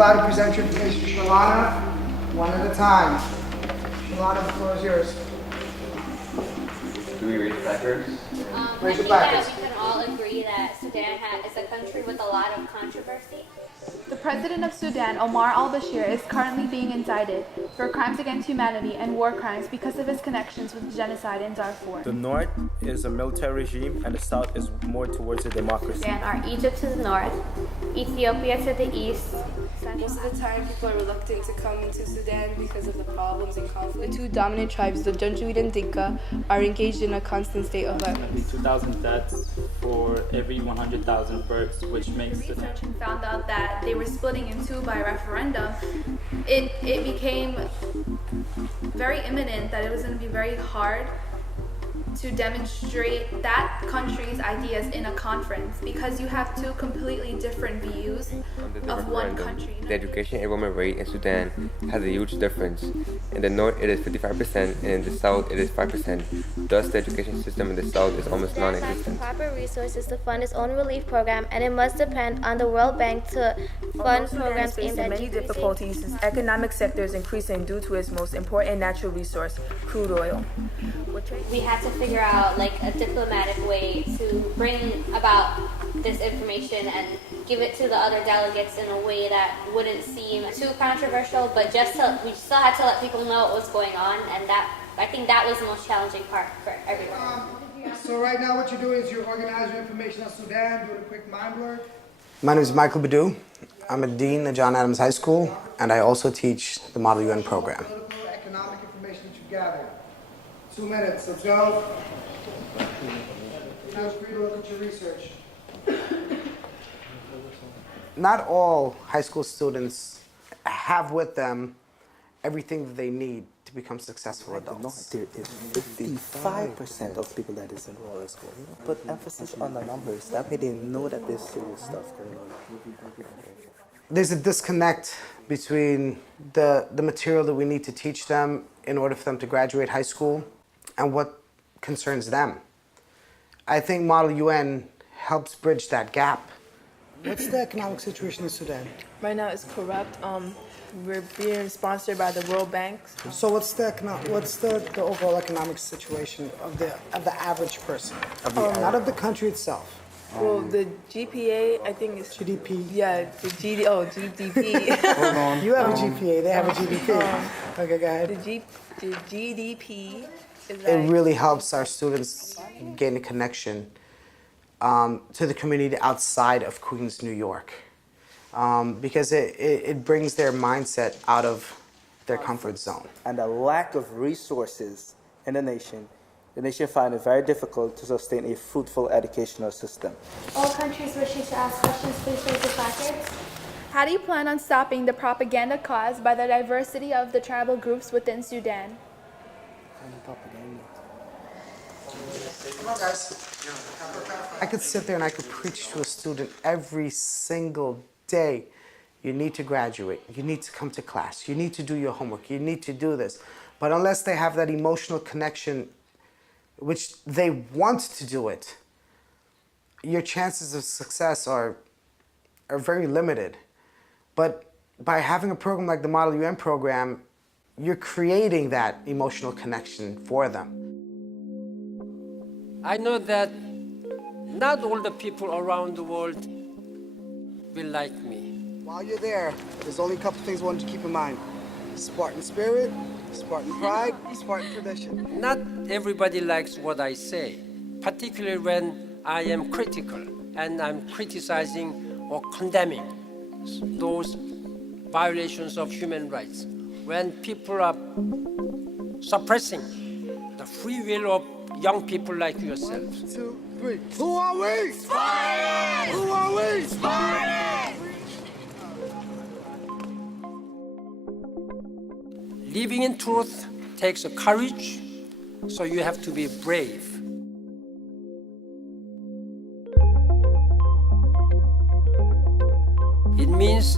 allowed to present your information, Shalana, one at a time. Shalana, the floor is yours. Do we read the placards? Raise the I placards. think that we can all agree that Sudan is a country with a lot of controversy. The president of Sudan, Omar al-Bashir, is currently being indicted for crimes against humanity and war crimes because of his connections with genocide in Darfur. The north is a military regime and the south is more towards a democracy. Sudan are Egypt to the north, Ethiopia to the east. Most of the time, people are reluctant to come into Sudan because of the problems and conflict. The two dominant tribes, the Janjaweed and Dinka, are engaged in a constant state of violence. 2,000 deaths for every 100,000 births, which makes The research and found out that they were splitting in two by referendum. It became very imminent that it was going to be very hard to demonstrate that country's ideas in a conference because you have two completely different views of one country. The education enrollment rate in Sudan has a huge difference. In the north, it is 55%, and in the south, it is 5%. Thus, the education system in the south is almost Sudan lacks non-existent. proper resources to fund its own relief program, and it must depend on the World Bank to fund programs aimed at many decreasing difficulties, its economic sector is increasing due to its most important natural resource, crude oil. We had to figure out like a diplomatic way to bring about this information and give it to the other delegates in a way that wouldn't seem too controversial, but we still had to let people know what was going on, and I think that was the most challenging part for everyone. So right now what you're doing is you're organizing information on Sudan, doing a quick mind blur. My name is Michael Badu. I'm a dean at John Adams High School, and I also teach the Model UN program. Political, economic information that you gathered. 2 minutes, let's go. Now it's free to look at your research. Not all high school students have with them everything that they need to become successful adults. There is 55% of people that is enrolled in school. Put emphasis on the numbers. That way they know that there's serious stuff going on. There's a disconnect between the material that we need to teach them in order for them to graduate high school and what concerns them. I think Model UN helps bridge that gap. What's the economic situation in Sudan? Right now it's corrupt. We're being sponsored by the World Bank. So what's the overall economic situation of the average person? Not of the country itself. Well, the GPA, I think is GDP. Yeah, the GDP. Hold on. You have a GPA. They have a GDP. Okay, go ahead. The GDP is It really helps our students gain a connection to the community outside of Queens, New York, because it brings their mindset out of their comfort zone. And the lack of resources in the nation finds it very difficult to sustain a fruitful educational system. All countries wishing to ask questions, please raise your placards. How do you plan on stopping the propaganda caused by the diversity of the tribal groups within Sudan? Come on, guys. I could sit there and I could preach to a student every single day. You need to graduate. You need to come to class. You need to do your homework. You need to do this. But unless they have that emotional connection, which they want to do it, your chances of success are very limited. But by having a program like the Model UN program, you're creating that emotional connection for them. I know that not all the people around the world will like me. While you're there, there's only a couple things I want you to keep in mind. Spartan spirit, Spartan pride, Spartan tradition. Not everybody likes what I say, particularly when I am critical and I'm criticizing or condemning those violations of human rights. When people are suppressing the free will of young people like yourself. 1, 2, 3. Who are we? Spartans! Who are we? Spartans! Living in truth takes a courage, so you have to be brave. It means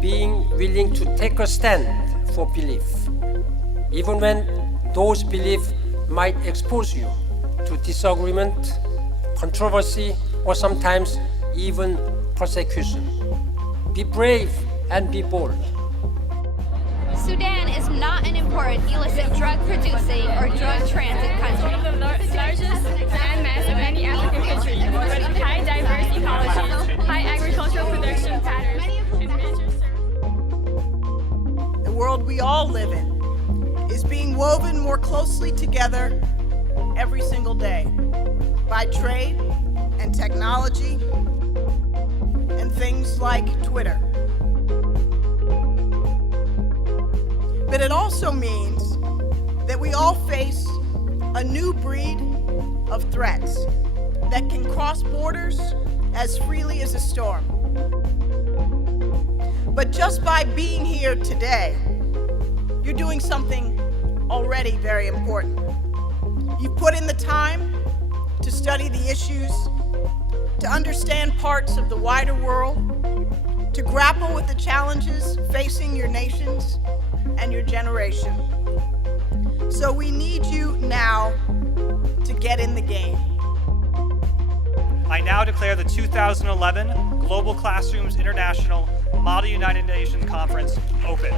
being willing to take a stand for belief, even when those beliefs might expose you to disagreement, controversy, or sometimes even persecution. Be brave and be bold. Sudan is not an important illicit drug-producing or drug transit country. One of the largest landmass of any African country, with high diverse ecology, high agricultural production patterns, and major The world we all live in is being woven more closely together every single day by trade and technology and things like Twitter. But it also means that we all face a new breed of threats that can cross borders as freely as a storm. But just by being here today, you're doing something already very important. You've put in the time to study the issues, to understand parts of the wider world, to grapple with the challenges facing your nations and your generation. So we need you now to get in the game. I now declare the 2011 Global Classrooms International Model United Nations Conference open.